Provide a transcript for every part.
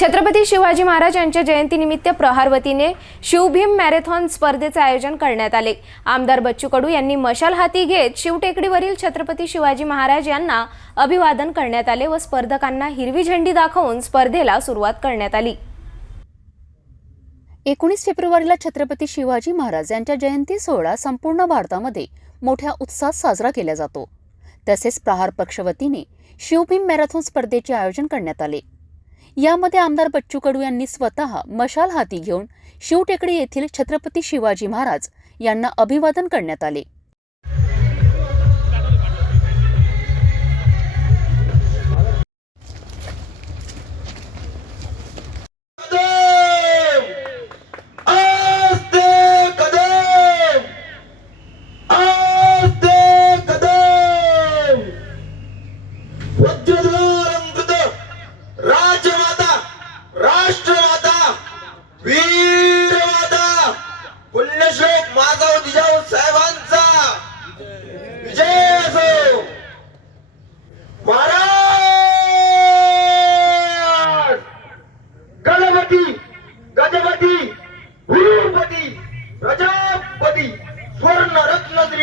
छत्रपती शिवाजी महाराज यांच्या जयंतीनिमित्त प्रहार वतीने शिवभीम मॅरेथॉन स्पर्धेचे आयोजन करण्यात आले. आमदार बच्चू कडू यांनी मशाल हाती घेत शिवटेकडीवरील छत्रपती शिवाजी महाराज यांना अभिवादन करण्यात आले व स्पर्धकांना हिरवी झेंडी दाखवून स्पर्धेला सुरुवात करण्यात आली. एकोणीस फेब्रुवारीला छत्रपती शिवाजी महाराज यांच्या जयंती सोहळा संपूर्ण भारतामध्ये मोठ्या उत्साहात साजरा केला जातो. तसेच प्रहार पक्षवतीने शिवभीम मॅरेथॉन स्पर्धेचे आयोजन करण्यात आले. यामध्ये आमदार बच्चू कडू यांनी स्वतः मशाल हाती घेऊन शिवटेकडी येथील छत्रपती शिवाजी महाराज यांना अभिवादन करण्यात आले.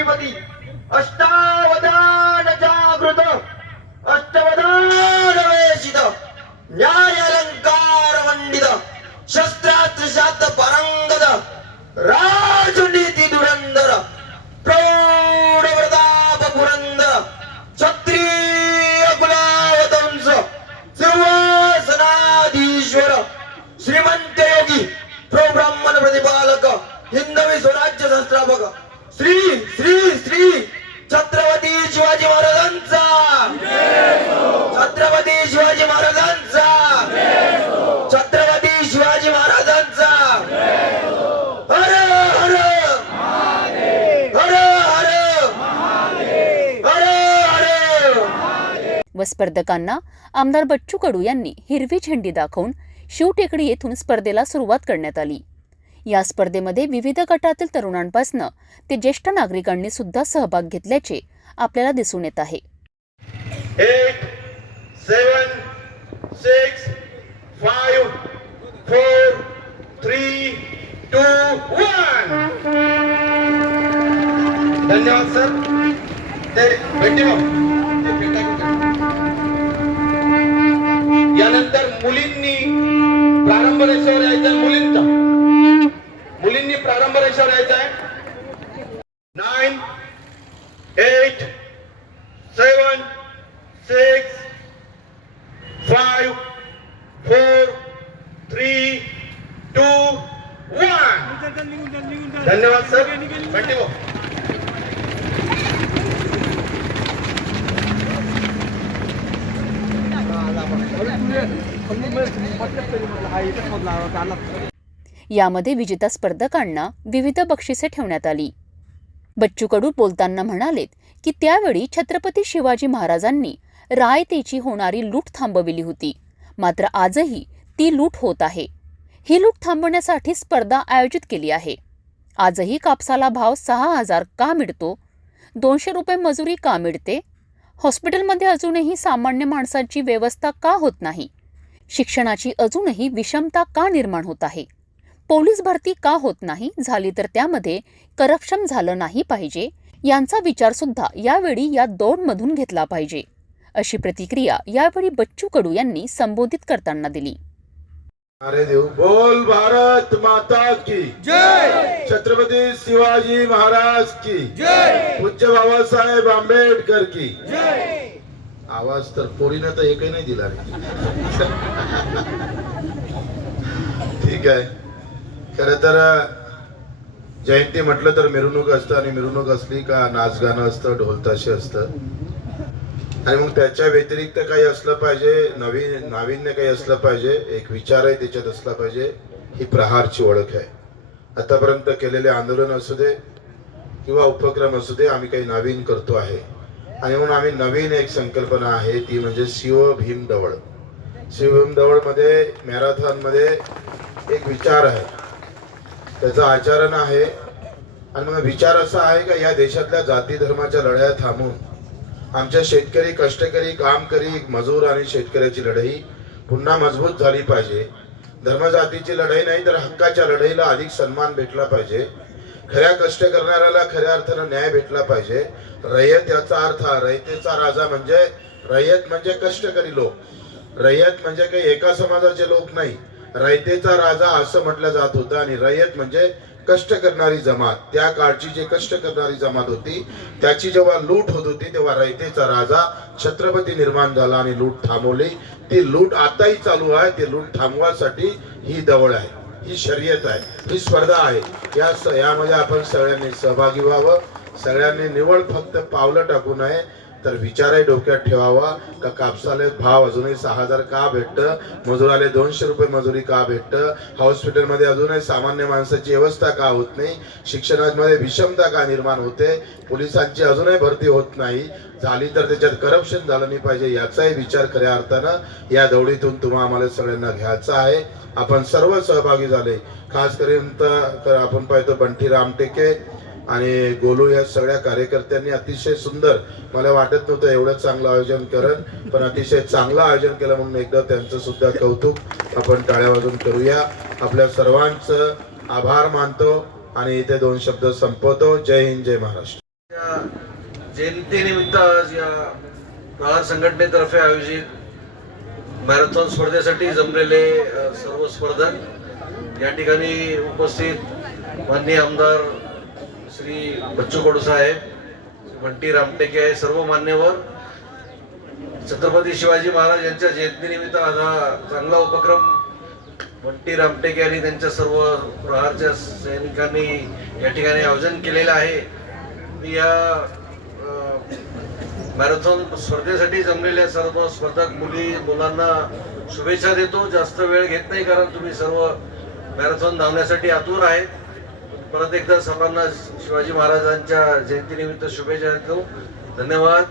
रत्न श्रीपती अष्टावधान जागृत अष्टवधान वेशित न्याय अलंकार मंडित शस्त्रास्त्र शात परंगद राजनीती दुरंदर प्रौढ प्रताप पुरंदर क्षत्रिय कुलावतंस सिंहासनाधीश्वर श्रीमंत योगी प्रब्राह्मण प्रतिपालक हिंदवी स्वराज्य संस्थापक श्री श्री श्री छत्रपती शिवाजी महाराजांचा. छत्रपती शिवाजी महाराजांचा. छत्रपती शिवाजी महाराजांचा. हर हर. हर हर. हर हर. व स्पर्धकांना आमदार बच्चू कडू यांनी हिरवी झेंडी दाखवून शिवटेकडी येथून स्पर्धेला सुरुवात करण्यात आली. या स्पर्धेमध्ये विविध गटातील तरुणांपासून ते ज्येष्ठ नागरिकांनी सुद्धा सहभाग घेतल्याचे आपल्याला दिसून येत आहे. धन्यवाद सर ते हो. यानंतर मुलींनी प्रारंभ रेषेवर यायचं मुलींचा. मुलींनी प्रारंभ रेषेवर यायचं आहे nine eight seven, six, five, four, three, two, one. धन्यवाद सर कंटिन्यू यामध्ये विजेता स्पर्धकांना विविध बक्षिसे ठेवण्यात आली. बच्चू कडू बोलताना म्हणालेत की त्यावेळी छत्रपती शिवाजी महाराजांनी रायतेची होणारी लूट थांबविली होती. मात्र आजही ती लूट होत आहे. ही लूट थांबवण्यासाठी स्पर्धा आयोजित केली आहे. आजही कापसाला भाव सहा हजार का मिळतो? दोनशे रुपये मजुरी का मिळते? हॉस्पिटलमध्ये अजूनही सामान्य माणसाची व्यवस्था का होत नाही? शिक्षणाची अजूनही विषमता का निर्माण होत आहे? पोलीस भरती का होत नाही झाली तर त्यामध्ये करप्शन झालं नाही पाहिजे यांचा विचार सुद्धा यावेळी या दौडमधून घेतला पाहिजे अशी प्रतिक्रिया यावेळी बच्चू कडू यांनी संबोधित करताना दिली. अरे देव. बोल भारत माता की. जय! छत्रपती शिवाजी महाराज की. जय! पूज्य बाबासाहेब आंबेडकर की. जय! आवाज तर पोरीनं तर एकही नाही दिला रे. ठीक आहे. खरं तर जयंती म्हटलं तर मिरवणूक असतं आणि मिरवणूक असली का नाच गाणं असतं ढोलताशे असतं. आणि मग त्याच्या व्यतिरिक्त काही असलं पाहिजे नवीन नाविन्य काही असलं पाहिजे एक विचारही त्याच्यात असला पाहिजे ही प्रहारची ओळख आहे. आतापर्यंत केलेले आंदोलन असू दे किंवा उपक्रम असू दे आम्ही काही नवीन करतो आहे. आणि म्हणून आम्ही नवीन एक संकल्पना आहे ती म्हणजे शिव भीम दवळ शिव भीम दवळ मॅरेथॉनमध्ये एक विचार आहे. त्याचं आचरण आहे. आणि मग विचार असा आहे का या देशातल्या जाती धर्माच्या लढाया थांबून आमच्या शेतकरी कष्टकरी कामकरी मजूर आणि शेतकऱ्याची लढाई पुन्हा मजबूत झाली पाहिजे. धर्मजातीची लढाई नाही तर हक्काच्या लढाईला अधिक सन्मान भेटला पाहिजे. खऱ्या कष्ट करणाऱ्याला खऱ्या अर्थानं न्याय भेटला पाहिजे. रयत याचा अर्थ हा रयतेचा राजा म्हणजे रयत म्हणजे कष्टकरी लोक. रयत म्हणजे काही एका समाजाचे लोक नाही. रयतेचा राजा असं म्हटलं जात होतं आणि रयत म्हणजे कष्ट करणारी जमात. त्या काळची जे कष्ट करणारी जमात होती त्याची जेव्हा लूट होत होती तेव्हा रयतेचा राजा छत्रपती निर्माण झाला आणि लूट थांबवली. ती लूट आताही चालू आहे ती लूट थांबवासाठी ही दवड आहे ही शर्यत आहे ही स्पर्धा आहे. या यामध्ये आपण सगळ्यांनी सहभागी व्हावं सगळ्यांनी निवड फक्त पावलं टाकू नये तर विचारही डोक्यात ठेवावा. का कापसाले भाव अजूनही सहा हजार का भेटतं? मजुराले दोनशे रुपये मजुरी का भेटतं? हॉस्पिटलमध्ये अजूनही सामान्य माणसाची व्यवस्था का होत नाही? शिक्षणामध्ये विषमता का निर्माण होते? पोलिसांची अजूनही भरती होत नाही. झाली तर त्याच्यात करप्शन झालं नाही पाहिजे याचाही विचार खऱ्या अर्थानं या दौडीतून तुम्हा आम्हाला सगळ्यांना घ्यायचा आहे. आपण सर्व सहभागी झाले. खास करून तर आपण पाहतो बंटी रामटेके आणि गोलू या सगळ्या कार्यकर्त्यांनी अतिशय सुंदर मला वाटत नव्हतं एवढं चांगलं आयोजन करत पण अतिशय चांगलं आयोजन केलं म्हणून एकदा त्यांचं सुद्धा कौतुक आपण टाळ्या वाजून करूया. आपल्या सर्वांचं आभार मानतो आणि इथे दोन शब्द संपवतो. जय हिंद जय महाराष्ट्र. या जयंतीनिमित्त आज या प्रहार संघटनेतर्फे आयोजित मॅरेथॉन स्पर्धेसाठी जमलेले सर्व स्पर्धक या ठिकाणी उपस्थित माननीय आमदार श्री बच्चू कडू साहेब बंटी रामटेके आहे सर्व मान्यवर. छत्रपती शिवाजी महाराज यांच्या जयंतीनिमित्त आज हा चांगला उपक्रम बंटी रामटेके आणि त्यांच्या सर्व प्रहारच्या सैनिकांनी या ठिकाणी आयोजन केलेलं आहे. मी या मॅरेथॉन स्पर्धेसाठी जमलेल्या सर्व स्पर्धक मुली मुलांना शुभेच्छा देतो. जास्त वेळ घेत नाही कारण तुम्ही सर्व मॅरेथॉन धावण्यासाठी आतुर आहेत. परत एकदा सर्वांना शिवाजी महाराजांच्या जयंतीनिमित्त शुभेच्छा देतो. धन्यवाद.